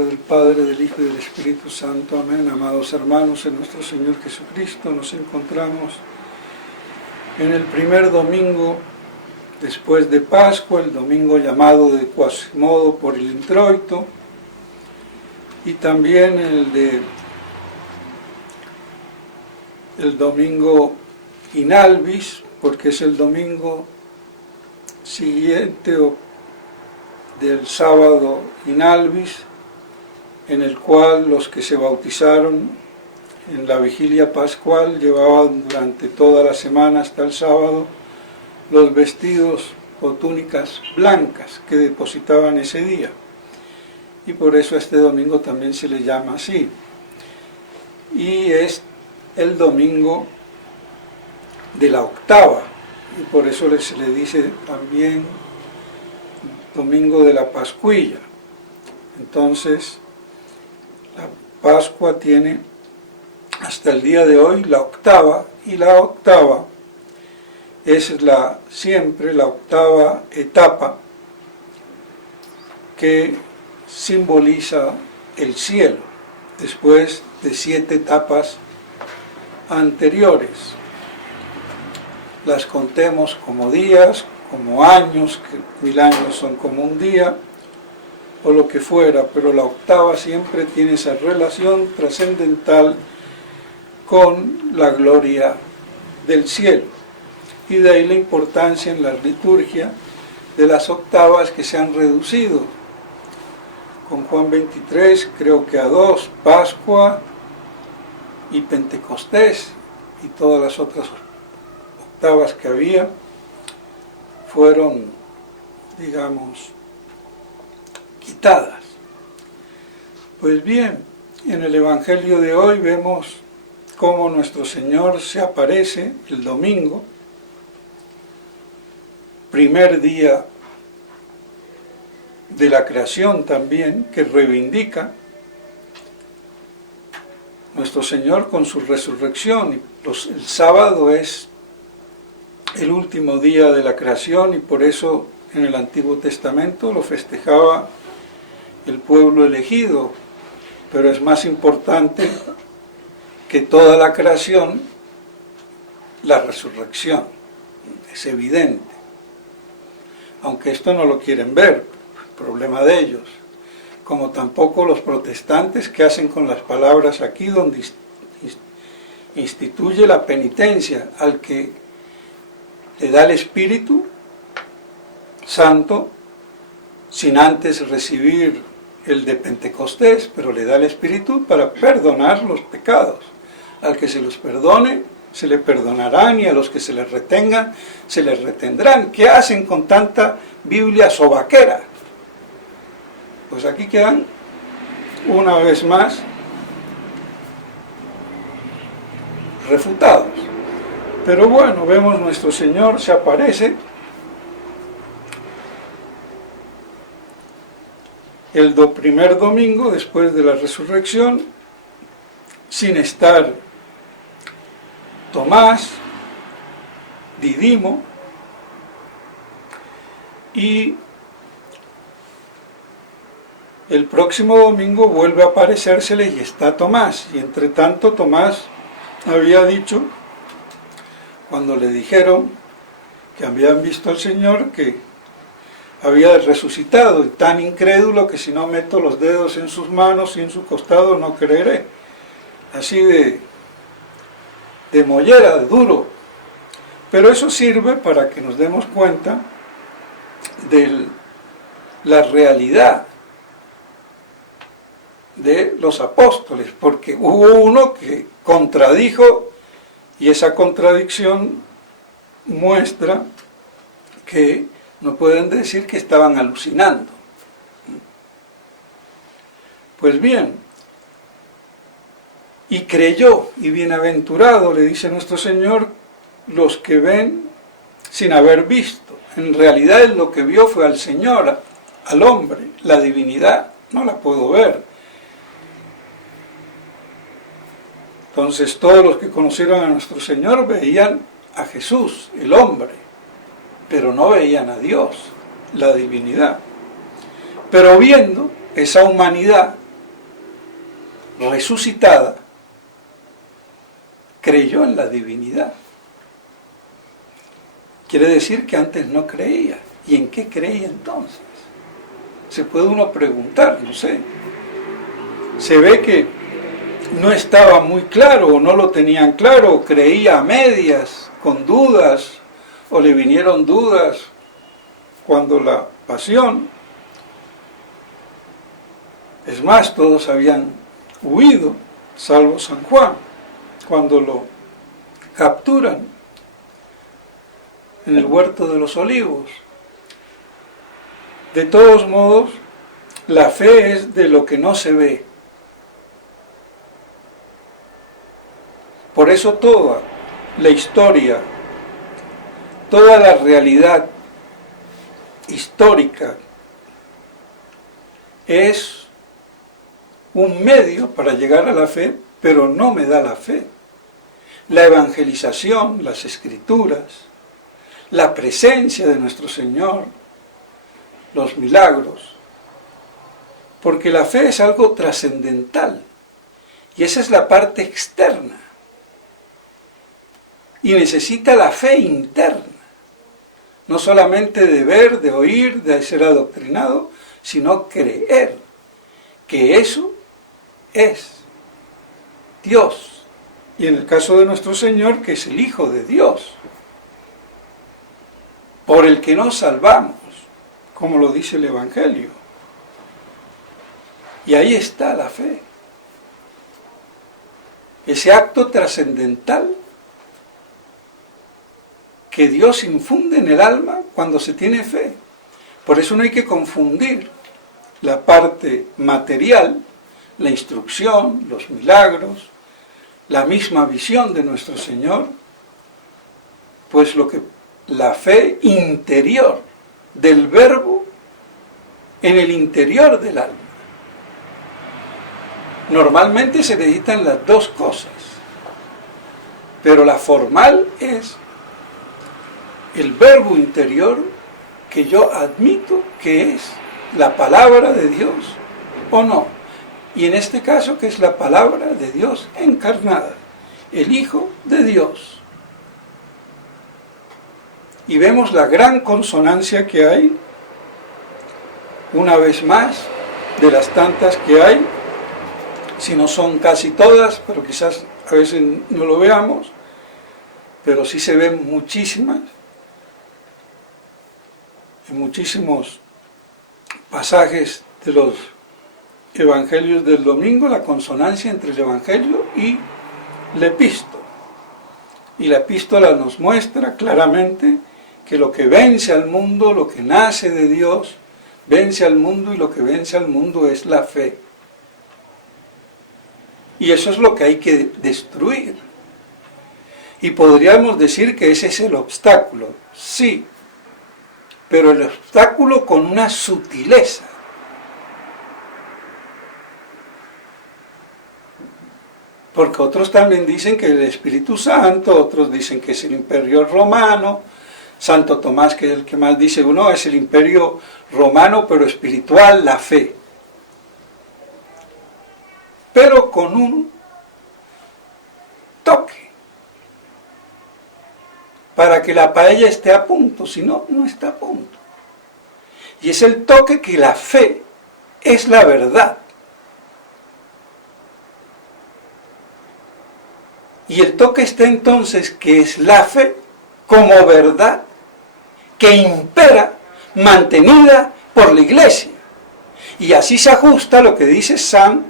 nombre del Padre, del Hijo y del Espíritu Santo. Amén. Amados hermanos, en nuestro Señor Jesucristo nos encontramos en el primer domingo después de Pascua, el domingo llamado de Quasimodo por el introito, y también el domingo Inalvis, porque es el domingo siguiente del sábado Inalvis, en el cual los que se bautizaron en la vigilia pascual llevaban durante toda la semana hasta el sábado los vestidos o túnicas blancas que depositaban ese día, y por eso este domingo también se le llama así, y es el domingo de la octava, y por eso se le dice también domingo de la Pascuilla. Entonces la Pascua tiene hasta el día de hoy la octava, y la octava es siempre la octava etapa que simboliza el cielo, después de 7 etapas anteriores. Las contemos como días, como años, que 1000 años son como un día, o lo que fuera, pero la octava siempre tiene esa relación trascendental con la gloria del cielo. Y de ahí la importancia en la liturgia de las octavas, que se han reducido con Juan 23, creo que a 2, Pascua y Pentecostés, y todas las otras octavas que había fueron, digamos, quitadas. Pues bien, en el Evangelio de hoy vemos cómo nuestro Señor se aparece el domingo, primer día de la creación también, que reivindica nuestro Señor con su resurrección. El sábado es el último día de la creación, y por eso en el Antiguo Testamento lo festejaba el pueblo elegido, pero es más importante que toda la creación la resurrección, es evidente, aunque esto no lo quieren ver, problema de ellos, como tampoco los protestantes, que hacen con las palabras aquí donde instituye la penitencia al que le da el Espíritu Santo sin antes recibir el de Pentecostés, pero le da el Espíritu para perdonar los pecados. Al que se los perdone, se le perdonarán, y a los que se les retengan, se les retendrán. ¿Qué hacen con tanta Biblia sobaquera? Pues aquí quedan una vez más refutados. Pero bueno, vemos nuestro Señor se aparece el primer domingo después de la resurrección, sin estar Tomás, Didimo, y el próximo domingo vuelve a aparecérsele y está Tomás. Y entre tanto Tomás había dicho, cuando le dijeron que habían visto al Señor, que había resucitado, y tan incrédulo que si no meto los dedos en sus manos y en su costado no creeré. Así de mollera, de duro. Pero eso sirve para que nos demos cuenta de la realidad de los apóstoles, porque hubo uno que contradijo, y esa contradicción muestra que no pueden decir que estaban alucinando. Pues bien, y creyó, y bienaventurado, le dice nuestro Señor, los que ven sin haber visto. En realidad él lo que vio fue al Señor, al hombre. La divinidad no la puedo ver. Entonces todos los que conocieron a nuestro Señor veían a Jesús, el hombre, pero no veían a Dios, la divinidad. Pero viendo esa humanidad resucitada, creyó en la divinidad. Quiere decir que antes no creía. ¿Y en qué creía entonces? Se puede uno preguntar, no sé. Se ve que no estaba muy claro, o no lo tenían claro, o creía a medias, con dudas, o le vinieron dudas cuando la pasión. Es más, todos habían huido, salvo San Juan, cuando lo capturan en el huerto de los olivos. De todos modos, la fe es de lo que no se ve. Por eso toda la historia, toda la realidad histórica es un medio para llegar a la fe, pero no me da la fe. La evangelización, las escrituras, la presencia de nuestro Señor, los milagros, porque la fe es algo trascendental y esa es la parte externa y necesita la fe interna, no solamente de ver, de oír, de ser adoctrinado, sino creer que eso es Dios, y en el caso de nuestro Señor, que es el Hijo de Dios, por el que nos salvamos, como lo dice el Evangelio. Y ahí está la fe, ese acto trascendental que Dios infunde en el alma cuando se tiene fe. Por eso no hay que confundir la parte material, la instrucción, los milagros, la misma visión de nuestro Señor, pues la fe interior del Verbo en el interior del alma. Normalmente se necesitan las dos cosas, pero la formal es el Verbo interior que yo admito que es la palabra de Dios o no, y en este caso que es la palabra de Dios encarnada, el Hijo de Dios. Y vemos la gran consonancia que hay, una vez más, de las tantas que hay, si no son casi todas, pero quizás a veces no lo veamos, pero sí se ven muchísimas, en muchísimos pasajes de los evangelios del domingo, la consonancia entre el evangelio y la epístola. Y la epístola nos muestra claramente que lo que vence al mundo, lo que nace de Dios, vence al mundo, y lo que vence al mundo es la fe. Y eso es lo que hay que destruir. Y podríamos decir que ese es el obstáculo, sí, pero el obstáculo con una sutileza. Porque otros también dicen que el Espíritu Santo, otros dicen que es el Imperio Romano, Santo Tomás, que es el que más dice, uno es el Imperio Romano, pero espiritual, la fe. Pero con un toque, para que la paella esté a punto, si no, no está a punto. Y es el toque que la fe es la verdad. Y el toque está entonces que es la fe como verdad que impera, mantenida por la Iglesia. Y así se ajusta a lo que dice San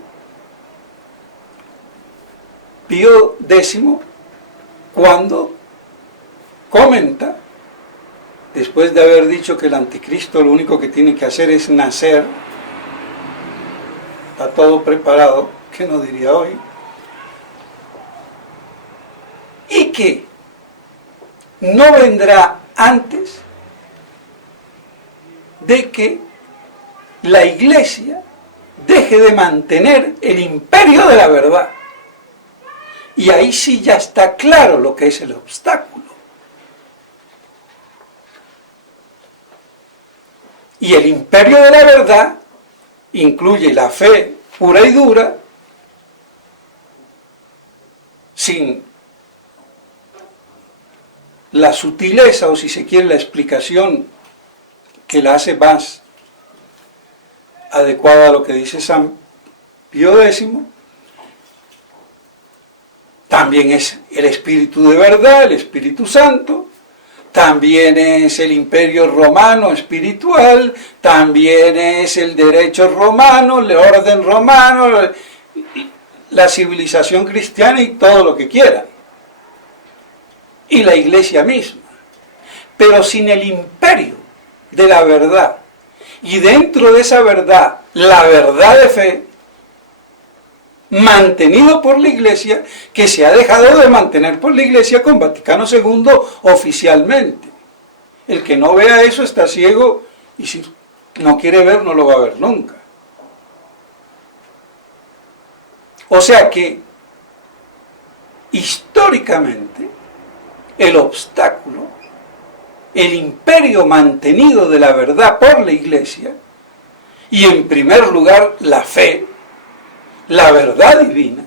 Pío X cuando comenta, después de haber dicho que el anticristo lo único que tiene que hacer es nacer, está todo preparado, ¿qué no diría hoy? Y que no vendrá antes de que la Iglesia deje de mantener el imperio de la verdad. Y ahí sí ya está claro lo que es el obstáculo. Y el imperio de la verdad incluye la fe pura y dura, sin la sutileza, o si se quiere la explicación que la hace más adecuada a lo que dice San Pío X, también es el Espíritu de verdad, el Espíritu Santo, también es el Imperio Romano espiritual, también es el derecho romano, el orden romano, la civilización cristiana y todo lo que quieran. Y la Iglesia misma. Pero sin el imperio de la verdad, y dentro de esa verdad, la verdad de fe, mantenido por la Iglesia, que se ha dejado de mantener por la Iglesia con Vaticano II oficialmente. El que no vea eso está ciego, y si no quiere ver, no lo va a ver nunca. O sea que, históricamente, el obstáculo, el imperio mantenido de la verdad por la Iglesia, y en primer lugar la fe, la verdad divina,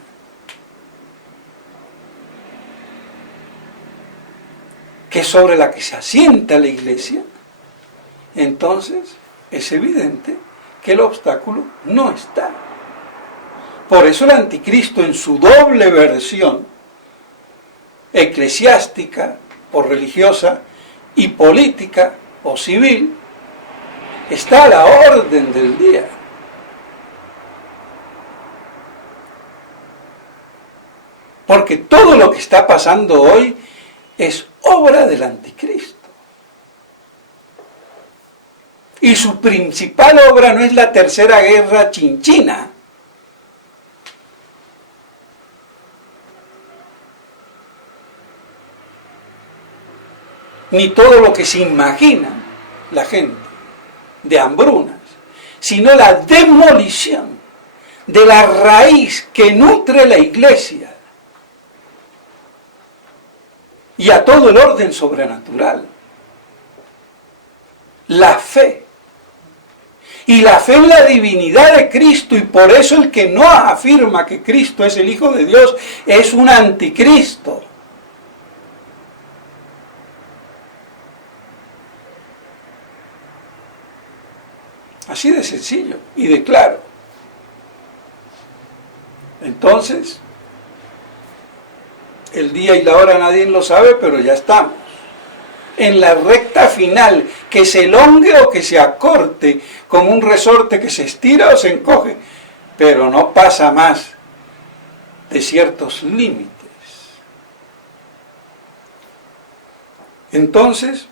que es sobre la que se asienta la Iglesia, entonces es evidente que el obstáculo no está. Por eso el anticristo, en su doble versión, eclesiástica o religiosa y política o civil, está a la orden del día. Porque todo lo que está pasando hoy es obra del anticristo. Y su principal obra no es la tercera guerra chinchina, ni todo lo que se imagina la gente de hambrunas, sino la demolición de la raíz que nutre la Iglesia y a todo el orden sobrenatural, la fe. Y la fe en la divinidad de Cristo, y por eso el que no afirma que Cristo es el Hijo de Dios es un anticristo. Así de sencillo y de claro. Entonces, el día y la hora nadie lo sabe, pero ya estamos en la recta final, que se elongue o que se acorte, como un resorte que se estira o se encoge, pero no pasa más de ciertos límites. Entonces,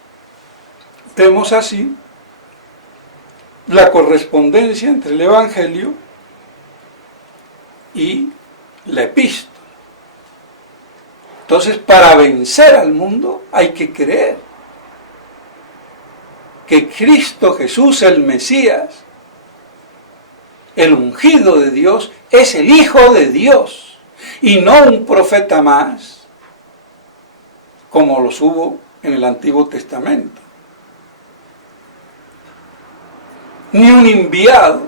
vemos así la correspondencia entre el Evangelio y la epístola. Entonces, para vencer al mundo hay que creer que Cristo Jesús, el Mesías, el ungido de Dios, es el Hijo de Dios y no un profeta más, como los hubo en el Antiguo Testamento, ni un enviado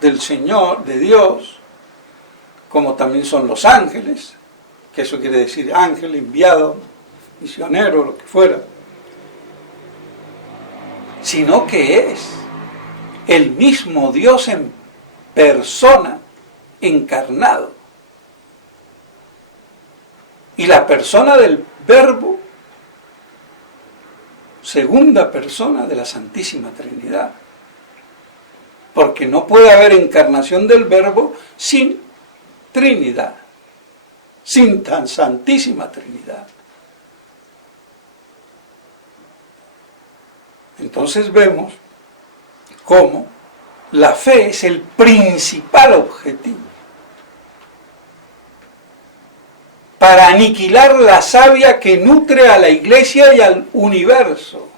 del Señor, de Dios, como también son los ángeles, que eso quiere decir ángel, enviado, misionero, lo que fuera, sino que es el mismo Dios en persona, encarnado. Y la persona del Verbo, segunda persona de la Santísima Trinidad. Porque no puede haber encarnación del Verbo sin Trinidad, sin tan Santísima Trinidad. Entonces vemos cómo la fe es el principal objetivo para aniquilar la savia que nutre a la Iglesia y al universo,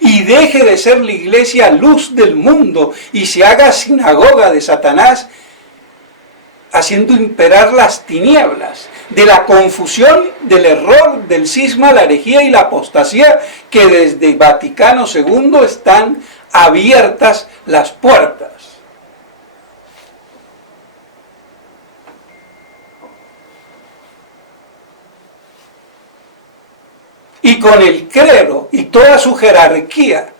y deje de ser la Iglesia luz del mundo y se haga sinagoga de Satanás, haciendo imperar las tinieblas de la confusión, del error, del cisma, la herejía y la apostasía, que desde Vaticano II están abiertas las puertas. y con el clero y toda su jerarquía,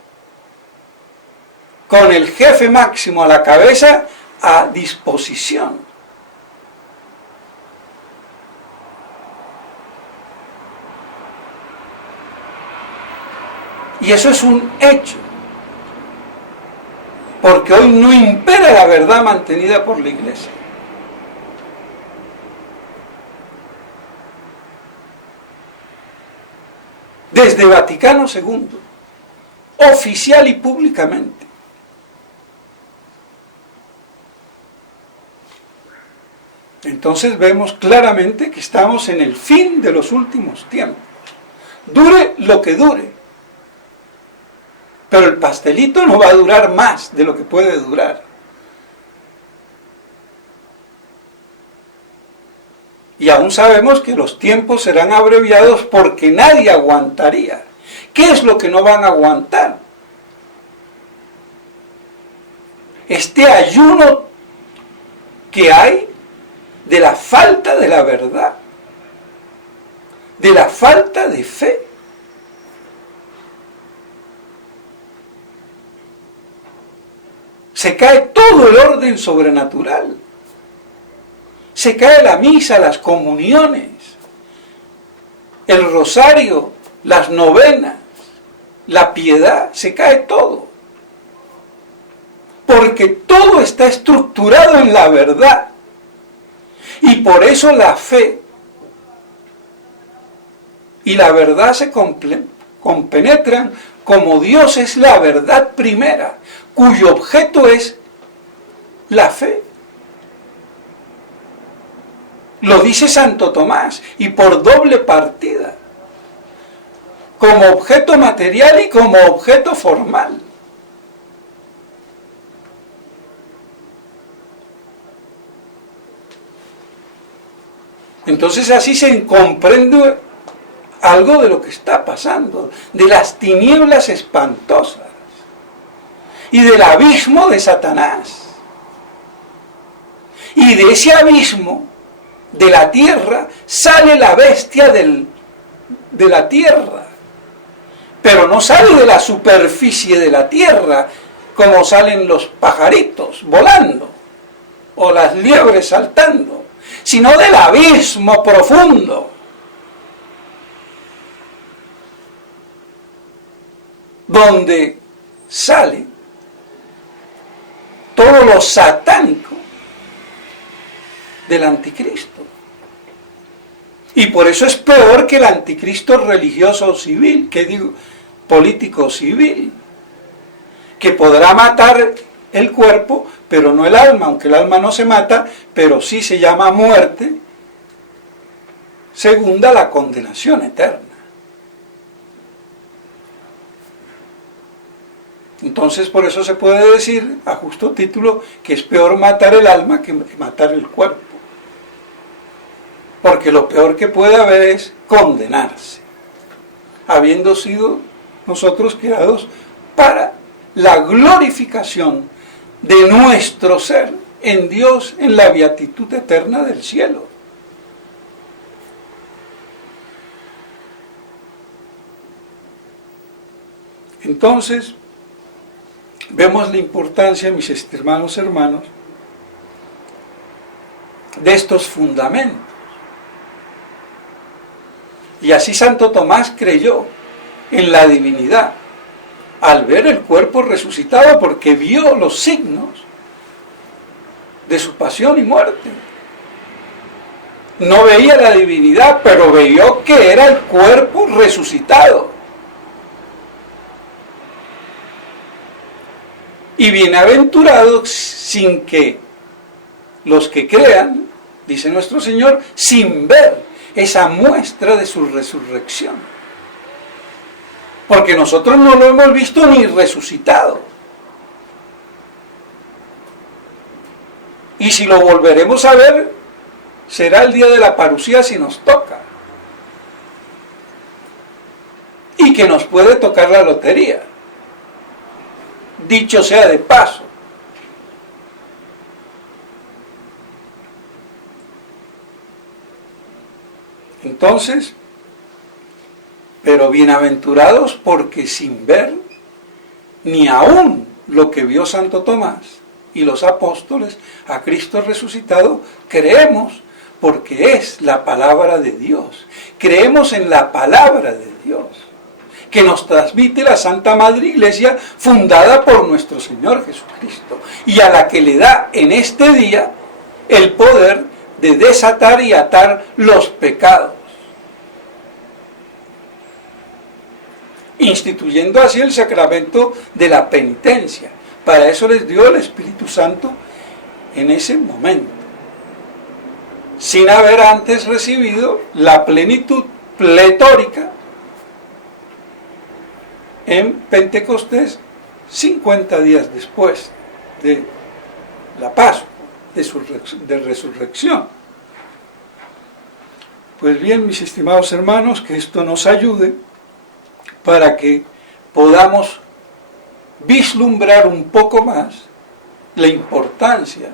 con el jefe máximo a la cabeza, a disposición. Y eso es un hecho, porque hoy no impera la verdad mantenida por la Iglesia. Desde Vaticano II, oficial y públicamente. Entonces vemos claramente que estamos en el fin de los últimos tiempos. Dure lo que dure. Pero el pastelito no va a durar más de lo que puede durar. Y aún sabemos que los tiempos serán abreviados porque nadie aguantaría. ¿Qué es lo que no van a aguantar? Este ayuno que hay de la falta de la verdad, de la falta de fe. Se cae todo el orden sobrenatural. Se cae la misa, las comuniones, el rosario, las novenas, la piedad, se cae todo. Porque todo está estructurado en la verdad. Y por eso la fe y la verdad se compenetran como Dios es la verdad primera, cuyo objeto es la fe. Lo dice Santo Tomás, y por doble partida, como objeto material y como objeto formal. Entonces así se comprende algo de lo que está pasando, de las tinieblas espantosas y del abismo de Satanás. Y de ese abismo de la tierra sale la bestia de la tierra, pero no sale de la superficie de la tierra como salen los pajaritos volando o las liebres saltando, sino del abismo profundo, donde sale todo lo satánico del anticristo. Y por eso es peor que el anticristo religioso o civil, que digo, político civil, que podrá matar el cuerpo, pero no el alma, aunque el alma no se mata, pero sí se llama muerte, segunda la condenación eterna. Entonces por eso se puede decir, a justo título, que es peor matar el alma que matar el cuerpo. Porque lo peor que puede haber es condenarse, habiendo sido nosotros creados para la glorificación de nuestro ser en Dios, en la beatitud eterna del cielo. Entonces, vemos la importancia, mis hermanos, de estos fundamentos. Y así Santo Tomás creyó en la divinidad al ver el cuerpo resucitado, porque vio los signos de su pasión y muerte. No veía la divinidad, pero vio que era el cuerpo resucitado. Y bienaventurados sin que los que crean, dice nuestro Señor, sin ver esa muestra de su resurrección. Porque nosotros no lo hemos visto ni resucitado. Y si lo volveremos a ver, será el día de la parucía si nos toca. Y que nos puede tocar la lotería. Dicho sea de paso. Entonces, Pero bienaventurados porque sin ver ni aún lo que vio Santo Tomás y los apóstoles a Cristo resucitado, creemos porque es la palabra de Dios. Creemos en la palabra de Dios, que nos transmite la Santa Madre Iglesia fundada por nuestro Señor Jesucristo y a la que le da en este día el poder de desatar y atar los pecados, instituyendo así el sacramento de la penitencia. Para eso les dio el Espíritu Santo en ese momento, sin haber antes recibido la plenitud pletórica en Pentecostés 50 días después de la Pascua, de resurrección. Pues bien, mis estimados hermanos, que esto nos ayude para que podamos vislumbrar un poco más la importancia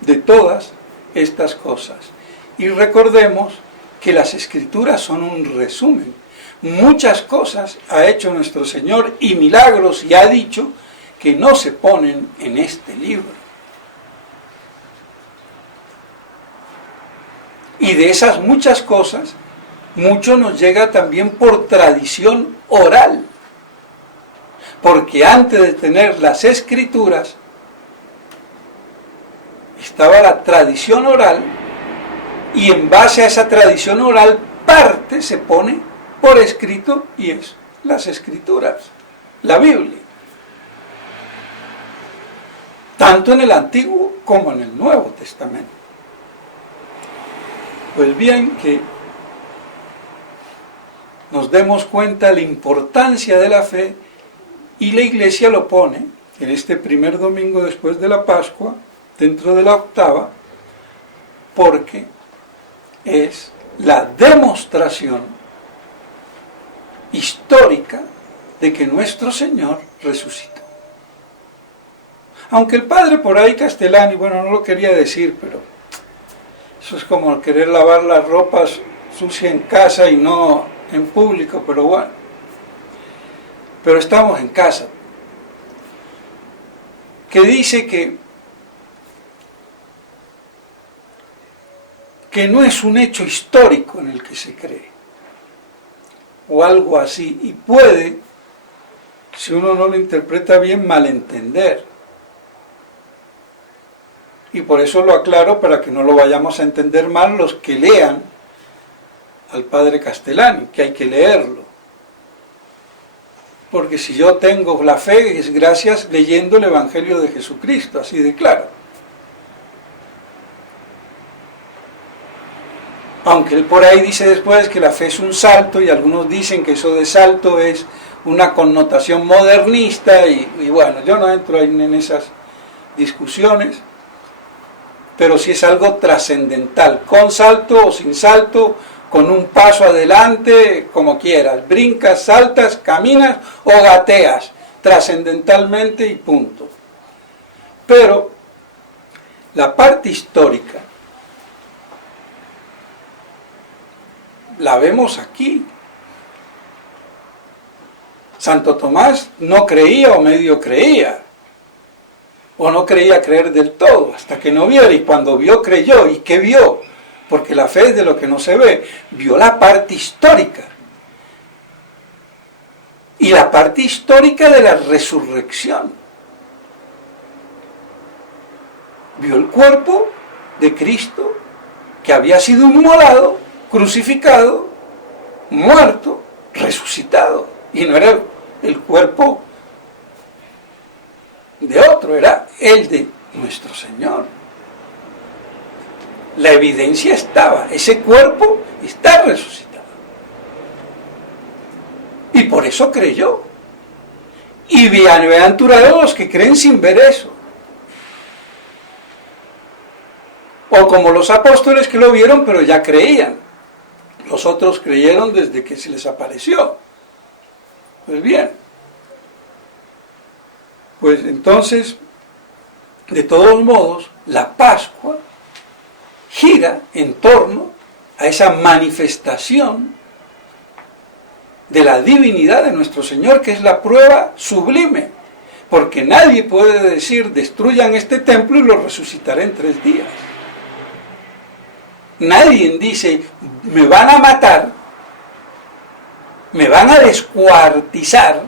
de todas estas cosas. Y recordemos que las Escrituras son un resumen. Muchas cosas ha hecho nuestro Señor y milagros y ha dicho que no se ponen en este libro. Y de esas muchas cosas, mucho nos llega también por tradición oral. Porque antes de tener las Escrituras, estaba la tradición oral, y en base a esa tradición oral, parte se pone por escrito, y es las Escrituras, la Biblia. Tanto en el Antiguo como en el Nuevo Testamento. Pues bien, que nos demos cuenta de la importancia de la fe, y la Iglesia lo pone en este primer domingo después de la Pascua, dentro de la octava, porque es la demostración histórica de que nuestro Señor resucitó. Aunque el padre por ahí Castellani, bueno, no lo quería decir, pero eso es como querer lavar las ropas sucias en casa y no en público, pero bueno. Pero estamos en casa. Que dice que no es un hecho histórico en el que se cree, o algo así, y puede, si uno no lo interpreta bien, malentender. Y por eso lo aclaro, para que no lo vayamos a entender mal los que lean al padre Castellani, que hay que leerlo. Porque si yo tengo la fe, es gracias leyendo el Evangelio de Jesucristo, así de claro. Aunque él por ahí dice después que la fe es un salto, y algunos dicen que eso de salto es una connotación modernista, y bueno, yo no entro en esas discusiones, pero sí es algo trascendental, con salto o sin salto, con un paso adelante, como quieras, brincas, saltas, caminas o gateas, trascendentalmente y punto. Pero la parte histórica la vemos aquí. Santo Tomás no creía o medio creía, o no creía creer del todo, hasta que no vio, y cuando vio creyó. ¿Y qué vio? Porque la fe es de lo que no se ve. Vio la parte histórica, y la parte histórica de la resurrección. Vio el cuerpo de Cristo, que había sido inmolado, crucificado, muerto, resucitado, y no era el cuerpo de otro, era el de nuestro Señor. La evidencia estaba, ese cuerpo está resucitado, y por eso creyó. Y bienaventurados los que creen sin ver eso, o como los apóstoles que lo vieron pero ya creían. Los otros creyeron desde que se les apareció. Pues bien, pues entonces, de todos modos, la Pascua gira en torno a esa manifestación de la divinidad de nuestro Señor, que es la prueba sublime, porque nadie puede decir, destruyan este templo y lo resucitaré en 3 días. Nadie dice, me van a matar, me van a descuartizar,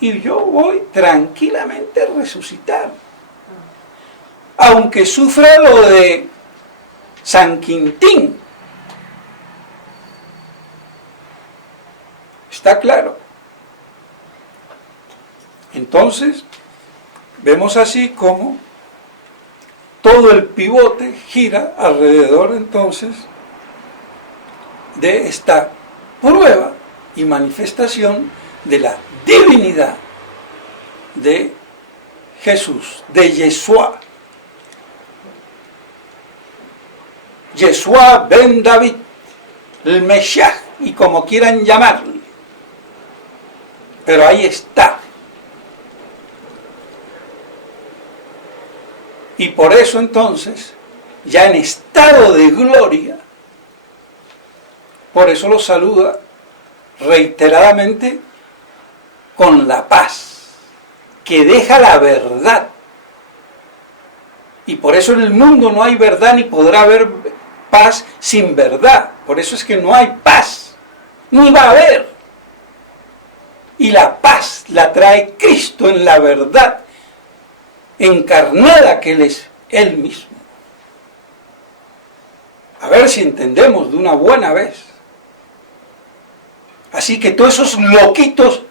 y yo voy tranquilamente a resucitar. Aunque sufra lo de San Quintín. ¿Está claro? Entonces, vemos así como todo el pivote gira alrededor entonces de esta prueba y manifestación de la divinidad de Jesús, de Yeshua. Yeshua ben David, el Mesías, y como quieran llamarle. Pero ahí está. Y por eso entonces, ya en estado de gloria, por eso lo saluda reiteradamente con la paz, que deja la verdad. Y por eso en el mundo no hay verdad ni podrá haber paz sin verdad. Por eso es que no hay paz, ni va a haber. Y la paz la trae Cristo en la verdad encarnada, que Él es Él mismo. A ver si entendemos de una buena vez. Así que todos esos loquitos,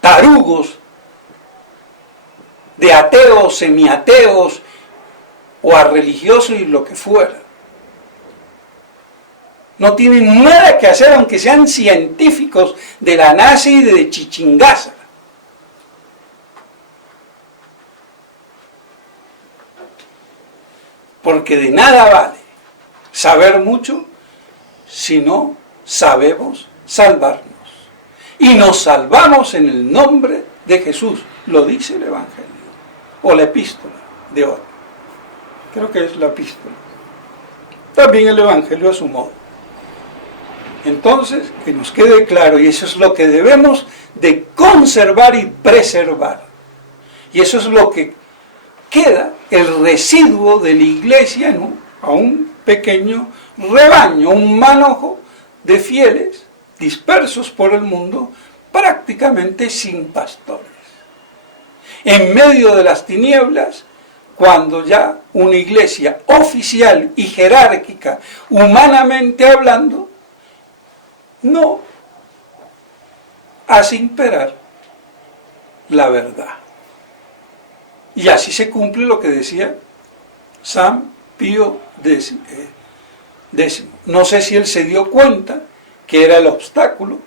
tarugos, de ateos, semiateos, o a religiosos y lo que fuera, no tienen nada que hacer, aunque sean científicos de la NASA y de Chichingaza. Porque de nada vale saber mucho si no sabemos salvarnos. Y nos salvamos en el nombre de Jesús, lo dice el Evangelio, o la epístola de hoy. Creo que es la epístola. También el Evangelio a su modo. Entonces, que nos quede claro, y eso es lo que debemos de conservar y preservar. Y eso es lo que queda, el residuo de la iglesia, ¿no?, a un pequeño rebaño, un manojo de fieles dispersos por el mundo, prácticamente sin pastores. En medio de las tinieblas, cuando ya una iglesia oficial y jerárquica, humanamente hablando, no hace imperar la verdad. Y así se cumple lo que decía San Pío X. No sé si él se dio cuenta que era el obstáculo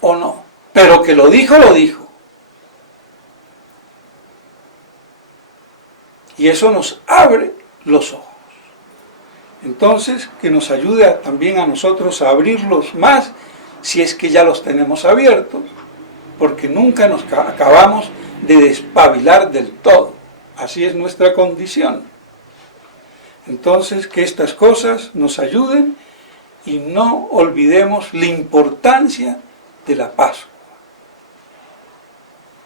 o no, pero que lo dijo, lo dijo. Y eso nos abre los ojos. Entonces, que nos ayude también a nosotros a abrirlos más, si es que ya los tenemos abiertos, porque nunca nos acabamos de despabilar del todo. Así es nuestra condición. Entonces, que estas cosas nos ayuden y no olvidemos la importancia de la Pascua,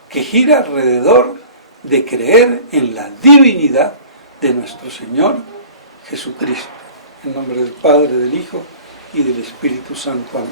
que gira alrededor de creer en la divinidad de nuestro Señor Jesucristo. En nombre del Padre, del Hijo y del Espíritu Santo. Amén.